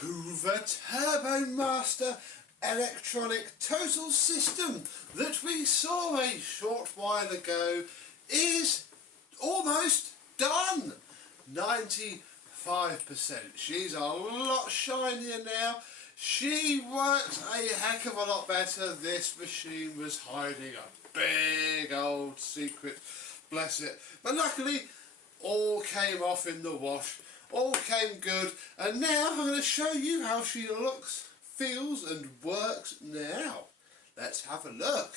Hoover Turbomaster Electronic total system that we saw a short while ago is almost done. 95%. She's a lot shinier now. She works a heck of a lot better. This machine was hiding a big old secret, bless it. But luckily, all came off in the wash. All came good, and now I'm going to show you how she looks, feels and works now. Let's have a look.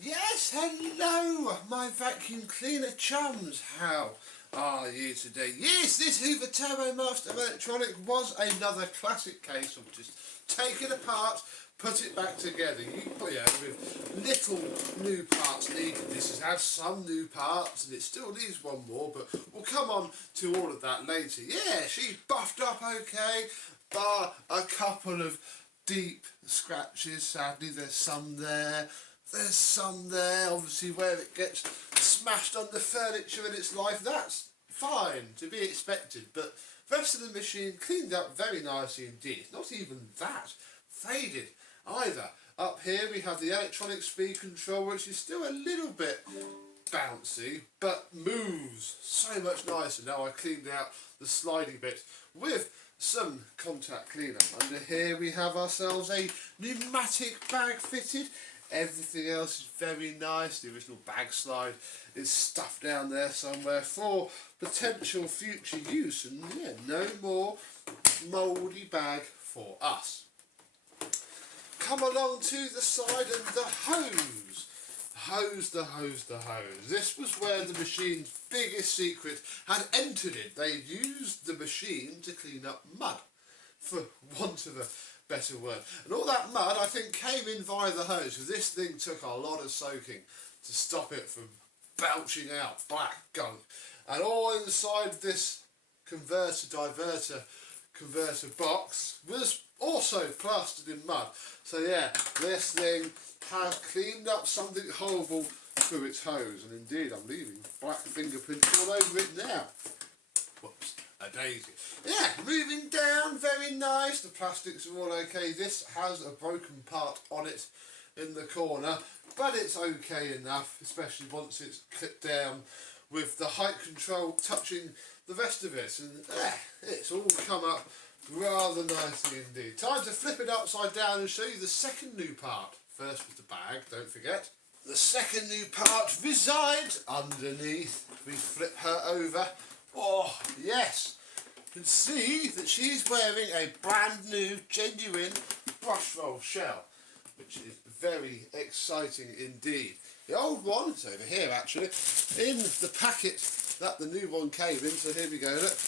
Yes, hello, my vacuum cleaner chums. How are you today? Yes, this Hoover Turbomaster Electronic was another classic case of just take it apart, put it back together. With little new parts needed. This has some new parts and it still needs one more, but we'll come on to all of that later. Yeah, she buffed up okay, bar a couple of deep scratches. Sadly, there's some there. There's some there, obviously, where it gets smashed on the furniture in its life. That's fine, to be expected, but the rest of the machine cleaned up very nicely indeed. Not even that faded either. Up here we have the electronic speed control, which is still a little bit bouncy, but moves so much nicer. Now I cleaned out the sliding bit with some contact cleaner. Under here we have ourselves a pneumatic bag fitted. Everything else is very nice. The original bag slide is stuffed down there somewhere for potential future use, and yeah, no more mouldy bag for us. Come along to the side and the hose. The hose. This was where the machine's biggest secret had entered it. They used the machine to clean up mud, for want of a better word. And all that mud, I think, came in via the hose, because this thing took a lot of soaking to stop it from belching out black gunk. And all inside this converter box was also plastered in mud. So yeah, this thing has cleaned up something horrible through its hose, and indeed I'm leaving black fingerprints all over it now. Whoops. A daisy. Yeah, moving down, very nice. The plastics are all okay. This has a broken part on it in the corner, but it's okay enough, especially once it's clipped down with the height control touching the rest of it. And it's all come up rather nicely indeed. Time to flip it upside down and show you the second new part. First with the bag, don't forget. The second new part resides underneath. We flip her over. Oh, yes, you can see that she's wearing a brand new, genuine brush roll shell, which is very exciting indeed. The old one, it's over here actually, in the packet that the new one came in, so here we go, look,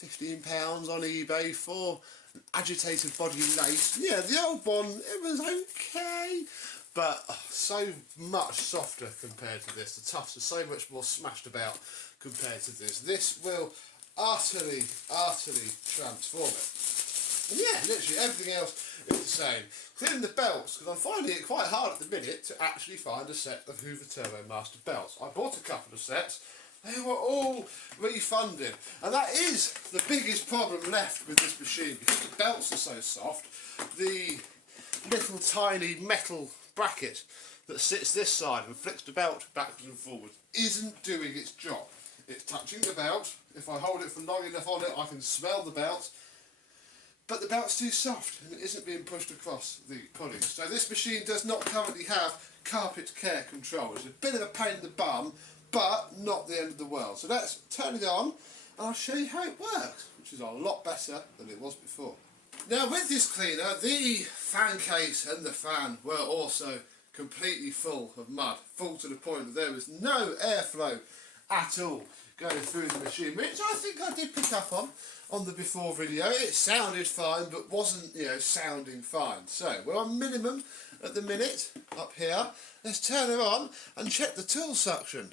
£15 on eBay for an agitated body lace. Yeah, the old one, it was okay, but so much softer compared to this. The tufts are so much more smashed about compared to this. This will utterly transform it. And yeah, literally everything else is the same. Including the belts, because I'm finding it quite hard at the minute to actually find a set of Hoover Turbomaster belts. I bought a couple of sets. They were all refunded. And that is the biggest problem left with this machine, because the belts are so soft. The little tiny metal bracket that sits this side and flicks the belt backwards and forwards isn't doing its job. It's touching the belt. If I hold it for long enough on it, I can smell the belt. But the belt's too soft and it isn't being pushed across the pulley. So this machine does not currently have carpet care control. It's a bit of a pain in the bum, but not the end of the world. So let's turn it on and I'll show you how it works, which is a lot better than it was before. Now with this cleaner, the fan case and the fan were also completely full of mud. Full to the point that there was no airflow at all going through the machine, which I think I did pick up on the before video. It sounded fine, but wasn't, sounding fine. So we're on minimum at the minute up here. Let's turn her on and check the tool suction.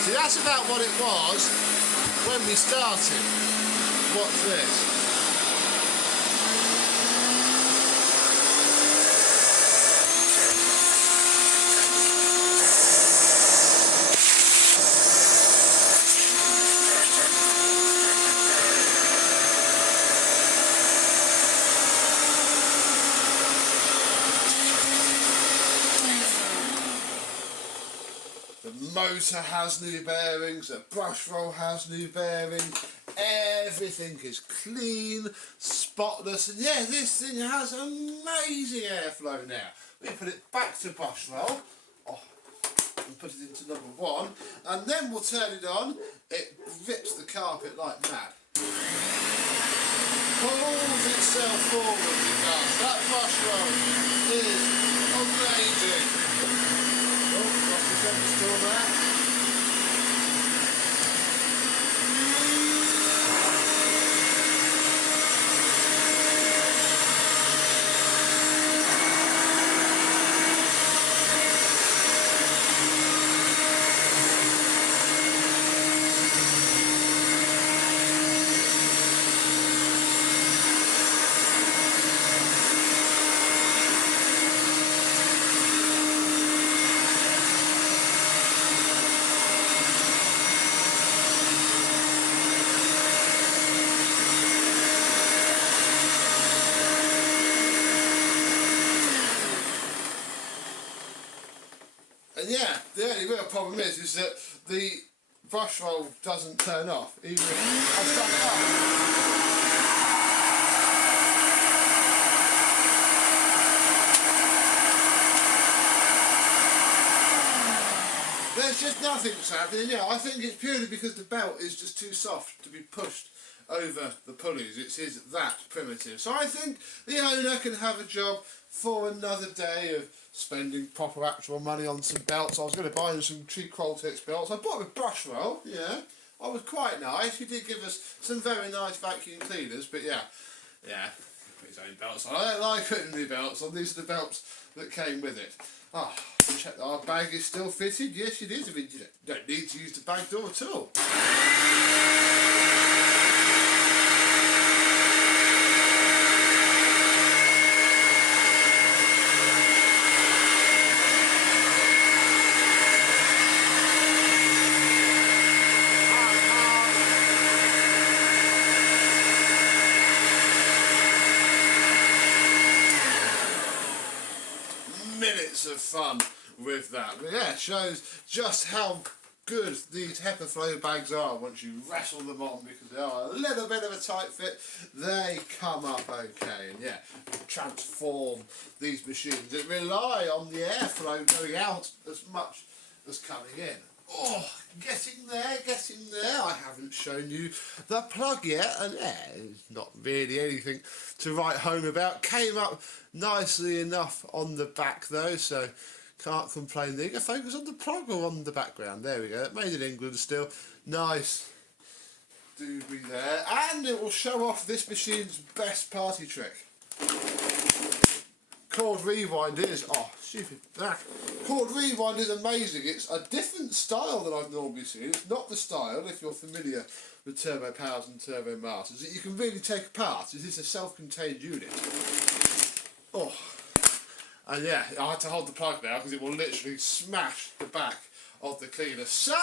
See, that's about what it was when we started. Watch this. The motor has new bearings, the brush roll has new bearings, everything is clean, spotless, and yeah, this thing has amazing airflow now. We put it back to brush roll, and put it into number 1, and then we'll turn it on, it rips the carpet like mad. Pulls itself forward, it does. That brush roll is amazing. Still there. And yeah, the only real problem is that the brush roll doesn't turn off, even if I've done it up. There's just nothing that's happening. Yeah, I think it's purely because the belt is just too soft to be pushed over the pulleys. It is that primitive. So I think the owner can have a job for another day of spending proper actual money on some belts. I was going to buy him some cheap Qualtex belts. I bought him a brush roll, yeah. I was quite nice. He did give us some very nice vacuum cleaners, but yeah, put his own belts on. I don't like putting new belts on. These are the belts that came with it. Ah, check that our bag is still fitted. Yes, it is. I mean, you don't need to use the bag door at all. Minutes of fun with that. But yeah, it shows just how good these HEPA flow bags are once you wrestle them on, because they are a little bit of a tight fit. They come up okay, and yeah, transform these machines that rely on the airflow going out as much as coming in. Oh, getting there. I haven't shown you the plug yet, and yeah, it's not really anything to write home about. Came up nicely enough on the back though, so can't complain there. You can focus on the plug or on the background. There we go. Made in England still. Nice doobie there, and it will show off this machine's best party trick. Chord rewind is, chord rewind is amazing. It's a different style than I've normally seen. It's not the style, if you're familiar with Turbo Powers and Turbo Masters, that you can really take apart. It is a self-contained unit. Oh, and yeah, I had to hold the plug now because it will literally smash the back of the cleaner. So,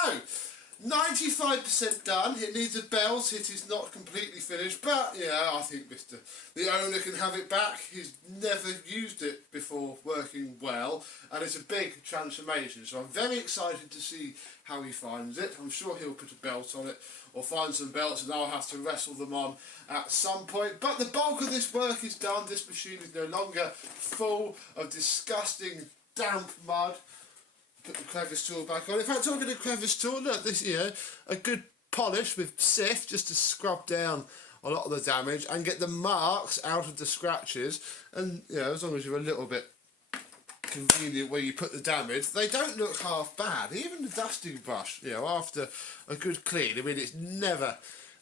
95% done. It needs a belt. It is not completely finished, but yeah, I think the owner can have it back. He's never used it before working well, and it's a big transformation, so I'm very excited to see how he finds it. I'm sure he'll put a belt on it or find some belts, and I'll have to wrestle them on at some point. But the bulk of this work is done. This machine is no longer full of disgusting damp mud. Put the crevice tool back on. In fact, talking of crevice tool, look, this, a good polish with sift just to scrub down a lot of the damage and get the marks out of the scratches. And as long as you're a little bit convenient where you put the damage, they don't look half bad. Even the dusting brush, after a good clean, I mean, it's never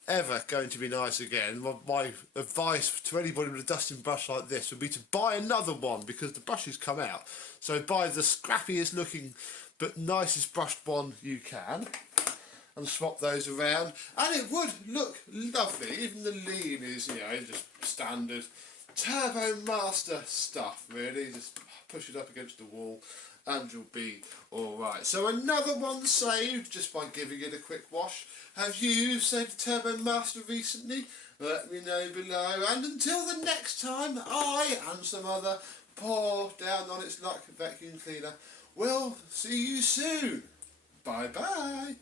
ever going to be nice again. My advice to anybody with a dusting brush like this would be to buy another one, because the brushes come out. So buy the scrappiest looking but nicest brushed one you can. and swap those around, and it would look lovely. Even the lean is, you know, just standard Turbomaster stuff, really. Just push it up against the wall and you'll be alright. So another one saved just by giving it a quick wash. Have you saved Turbomaster recently? Let me know below, and until the next time I and some other pour down on its luck vacuum cleaner, we'll see you soon. Bye bye.